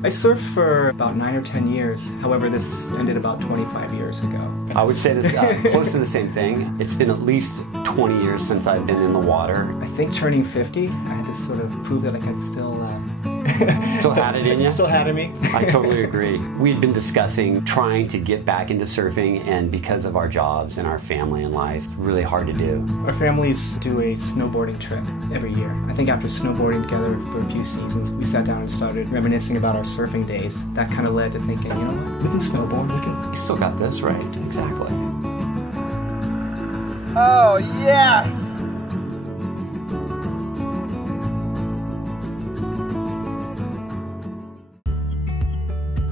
I surfed for about 9 or 10 years. However, this ended about 25 years ago. I would say this close to the same thing. It's been at least 20 years since I've been in the water. I think turning 50, I had to sort of prove that I could still... Still had it in you? Still had it in me. I totally agree. We'd been discussing trying to get back into surfing, and because of our jobs and our family and life, really hard to do. Our families do a snowboarding trip every year. I think after snowboarding together for a few seasons, we sat down and started reminiscing about our surfing days. That kind of led to thinking, you know what, we can snowboard, We still got this, right? Exactly. Oh, yes!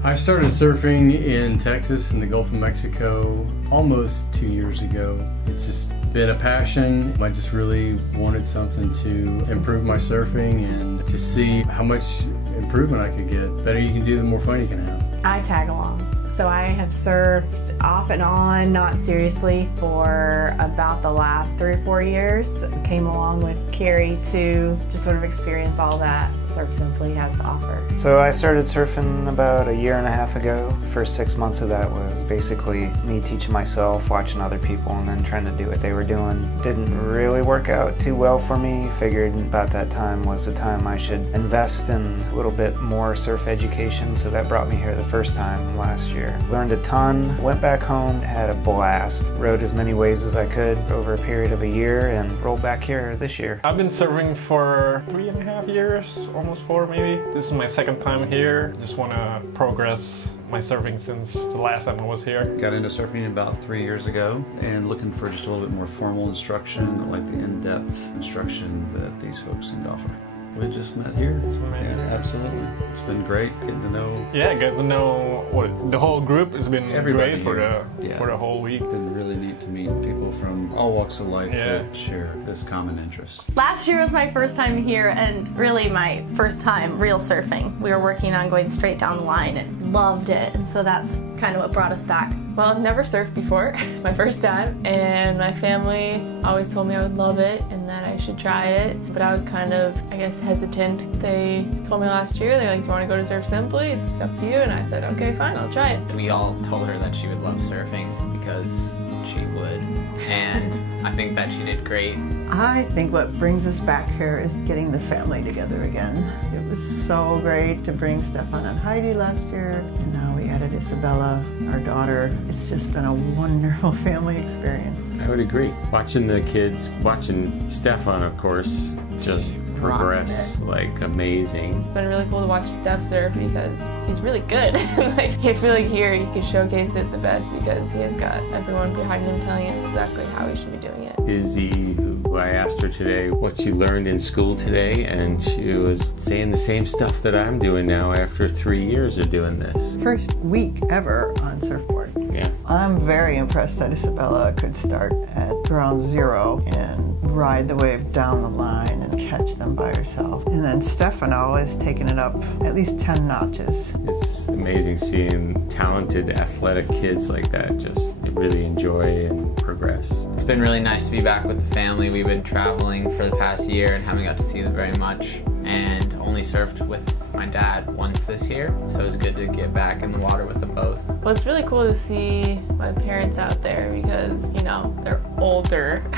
I started surfing in Texas in the Gulf of Mexico almost 2 years ago. It's just been a passion. I just really wanted something to improve my surfing and to see how much improvement I could get. The better you can do, the more fun you can have. I tag along. So I have surfed off and on, not seriously, for about the last 3 or 4 years. Came along with Carrie to just sort of experience all that Surf Simply has to offer. So I started surfing about 1.5 years ago. First 6 months of that was basically me teaching myself, watching other people, and then trying to do what they were doing. Didn't really work out too well for me. Figured about that time was the time I should invest in a little bit more surf education, so that brought me here the first time last year. Learned a ton, went back home, had a blast, rode as many waves as I could over a period of a year, and rolled back here this year. I've been surfing for 3.5 years, almost 4 maybe. This is my second time here. Just want to progress my surfing since the last time I was here. Got into surfing about 3 years ago and looking for just a little bit more formal instruction, like the in-depth instruction that these folks seem to offer. We just met here. Yeah, absolutely. It's been great getting to know. Yeah, get to know the whole group has been great for the whole week. It's been really neat to meet people from all walks of life that share this common interest. Last year was my first time here and really my first time real surfing. We were working on going straight down the line and loved it, and so that's kind of what brought us back. Well, I've never surfed before, my first time, and my family always told me I would love it and that I should try it, but I was kind of, I guess, hesitant. They told me last year, they're like, do you want to go to Surf Simply? It's up to you, and I said, okay, fine, I'll try it. We all told her that she would love surfing because she would, and I think that she did great. I think what brings us back here is getting the family together again. It was so great to bring Stefan and Heidi last year, and now we added Isabella, our daughter. It's just been a wonderful family experience. I would agree. Watching the kids, watching Stefan, of course, just progress like amazing. It's been really cool to watch Steph surf because he's really good. Like, I feel like here he can showcase it the best because he has got everyone behind him telling him exactly how he should be doing it. Izzy, who I asked her today what she learned in school today, and she was saying the same stuff that I'm doing now after 3 years of doing this. First week ever on surfboard. Yeah. I'm very impressed that Isabella could start at ground zero and ride the wave down the line and catch them by herself. And then Stefano is taking it up at least 10 notches. It's amazing seeing talented, athletic kids like that just really enjoy and progress. It's been really nice to be back with the family. We've been traveling for the past year and haven't got to see them very much, and only surfed with my dad once this year, so it was good to get back in the water with them both. Well, it's really cool to see my parents out there because, you know, they're older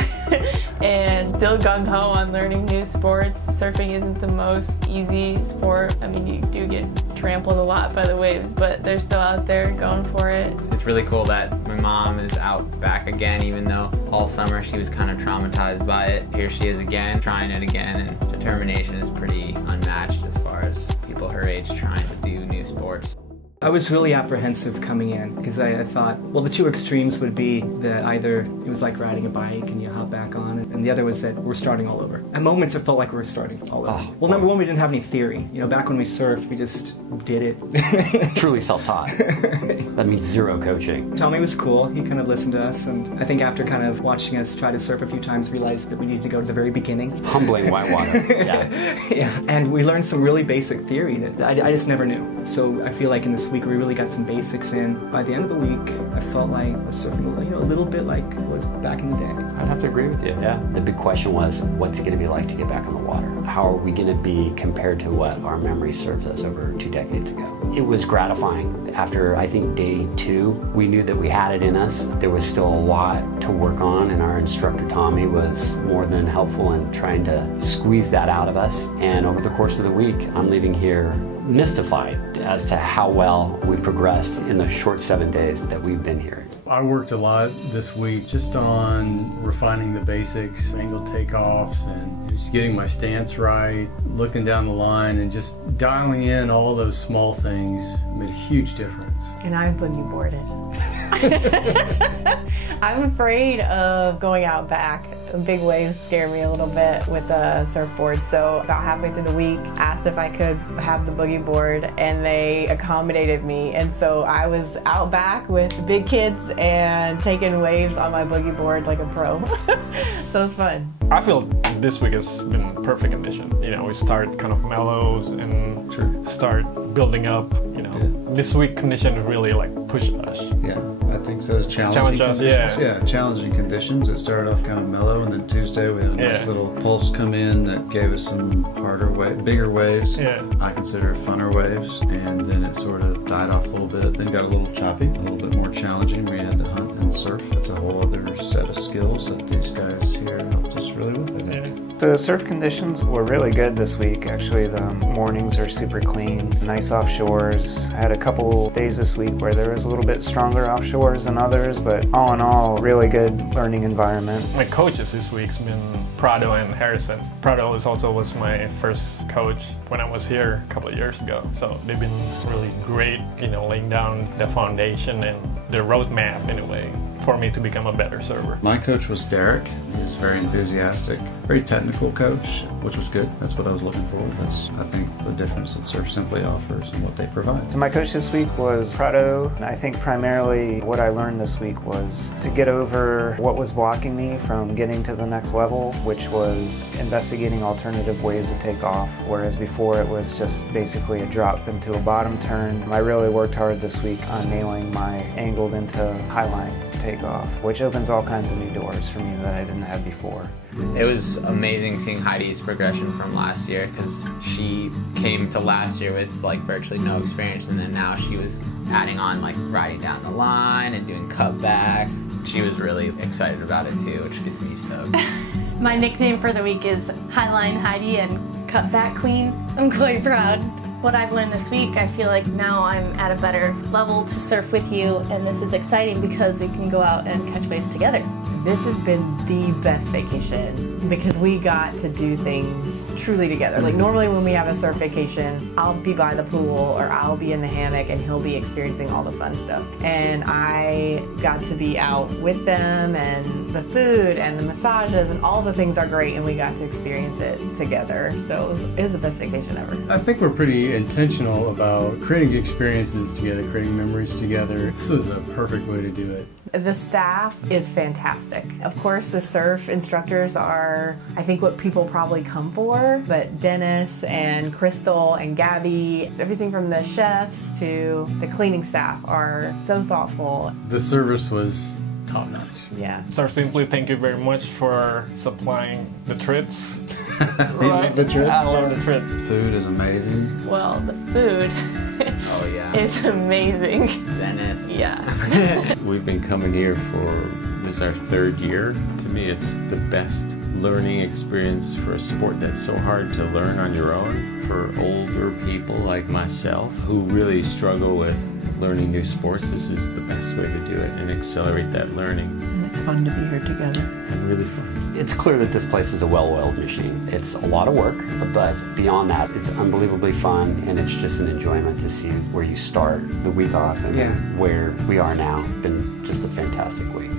and still gung-ho on learning new sports. Surfing isn't the most easy sport. I mean, you do get trampled a lot by the waves, but they're still out there going for it. It's really cool that my mom is out back again, even though all summer she was kind of traumatized by it. Here she is again, trying it again, and determination is pretty unmatched as far as people her age trying to do new sports. I was really apprehensive coming in because I thought, well, the two extremes would be that either it was like riding a bike and you hop back on, and the other was that we're starting all over. At moments it felt like we were starting all over. Oh, well, number one, we didn't have any theory. You know, back when we surfed, we just did it. Truly self-taught. That means zero coaching. Tommy was cool. He kind of listened to us, and I think after kind of watching us try to surf a few times, realized that we needed to go to the very beginning. Humbling whitewater. Yeah. Yeah. And we learned some really basic theory that I just never knew. So I feel like in this week we really got some basics in. By the end of the week, I felt like I was surfing, a little bit like it was back in the day. I'd have to agree with you, yeah. The big question was, what's it going to be like to get back on the water? How are we going to be compared to what our memory serves us over 2 decades ago? It was gratifying. After, I think, day 2, we knew that we had it in us. There was still a lot to work on, and our instructor, Tommy, was more than helpful in trying to squeeze that out of us. And over the course of the week, I'm leaving here mystified as to how well we progressed in the short 7 days that we've been here. I worked a lot this week just on refining the basics, angle takeoffs, and just getting my stance right, looking down the line, and just dialing in all those small things made a huge difference. And I boogie boarded. I'm afraid of going out back. Big waves scare me a little bit with the surfboard, so about halfway through the week asked if I could have the boogie board, and they accommodated me, and so I was out back with the big kids and taking waves on my boogie board like a pro. So it's fun. I feel this week has been perfect condition. We start kind of mellows and start building up. This week condition really pushed us. Yeah, I think so. It's challenging conditions. Yeah, challenging conditions. It started off kind of mellow, and then Tuesday we had a nice little pulse come in that gave us some bigger waves. Yeah. I consider funner waves, and then it sort of died off a little bit. Then got a little choppy, a little bit more challenging. We had to hunt and surf. It's a whole other set of skills that these guys here helped us really with, I think. The surf conditions were really good this week. Actually, the mornings are super clean, nice offshores. I had a couple days this week where there was a little bit stronger offshores than others, but all in all, really good learning environment. My coaches this week's been Prado and Harrison. Prado was my first coach when I was here a couple of years ago. So they've been really great, laying down the foundation and the roadmap in a way for me to become a better server. My coach was Derek. He's very enthusiastic, very technical coach, which was good. That's what I was looking for. That's, I think, the difference that Surf Simply offers and what they provide. So my coach this week was Prado. I think primarily what I learned this week was to get over what was blocking me from getting to the next level, which was investigating alternative ways to take off, whereas before it was just basically a drop into a bottom turn. I really worked hard this week on nailing my angled into highline takeoff, which opens all kinds of new doors for me that I didn't have before. It was amazing seeing Heidi's progression from last year, because she came to last year with virtually no experience, and then now she was adding on riding down the line and doing cutbacks. She was really excited about it too, which gets me stoked. My nickname for the week is Highline Heidi and Cutback Queen. I'm quite proud. What I've learned this week, I feel like now I'm at a better level to surf with you, and this is exciting because we can go out and catch waves together. This has been the best vacation because we got to do things truly together. Normally when we have a surf vacation, I'll be by the pool or I'll be in the hammock and he'll be experiencing all the fun stuff. And I got to be out with them, and the food and the massages and all the things are great, and we got to experience it together. So it was the best vacation ever. I think we're pretty intentional about creating experiences together, creating memories together. This was a perfect way to do it. The staff is fantastic. Of course, the surf instructors are, I think, what people probably come for, but Dennis and Crystal and Gabby, everything from the chefs to the cleaning staff are so thoughtful. The service was top-notch. Yeah. Surf Simply, thank you very much for supplying the trits. You love the trits? I love the trits. Food is amazing. Well, the food Oh yeah. is amazing. Dennis. Yeah. We've been coming here this is our 3rd year. To me, it's the best learning experience for a sport that's so hard to learn on your own. For older people like myself who really struggle with learning new sports, this is the best way to do it and accelerate that learning. And it's fun to be here together. And really fun. It's clear that this place is a well-oiled machine. It's a lot of work, but beyond that, it's unbelievably fun, and it's just an enjoyment to see where you start the week off and where we are now. It's been just a fantastic week.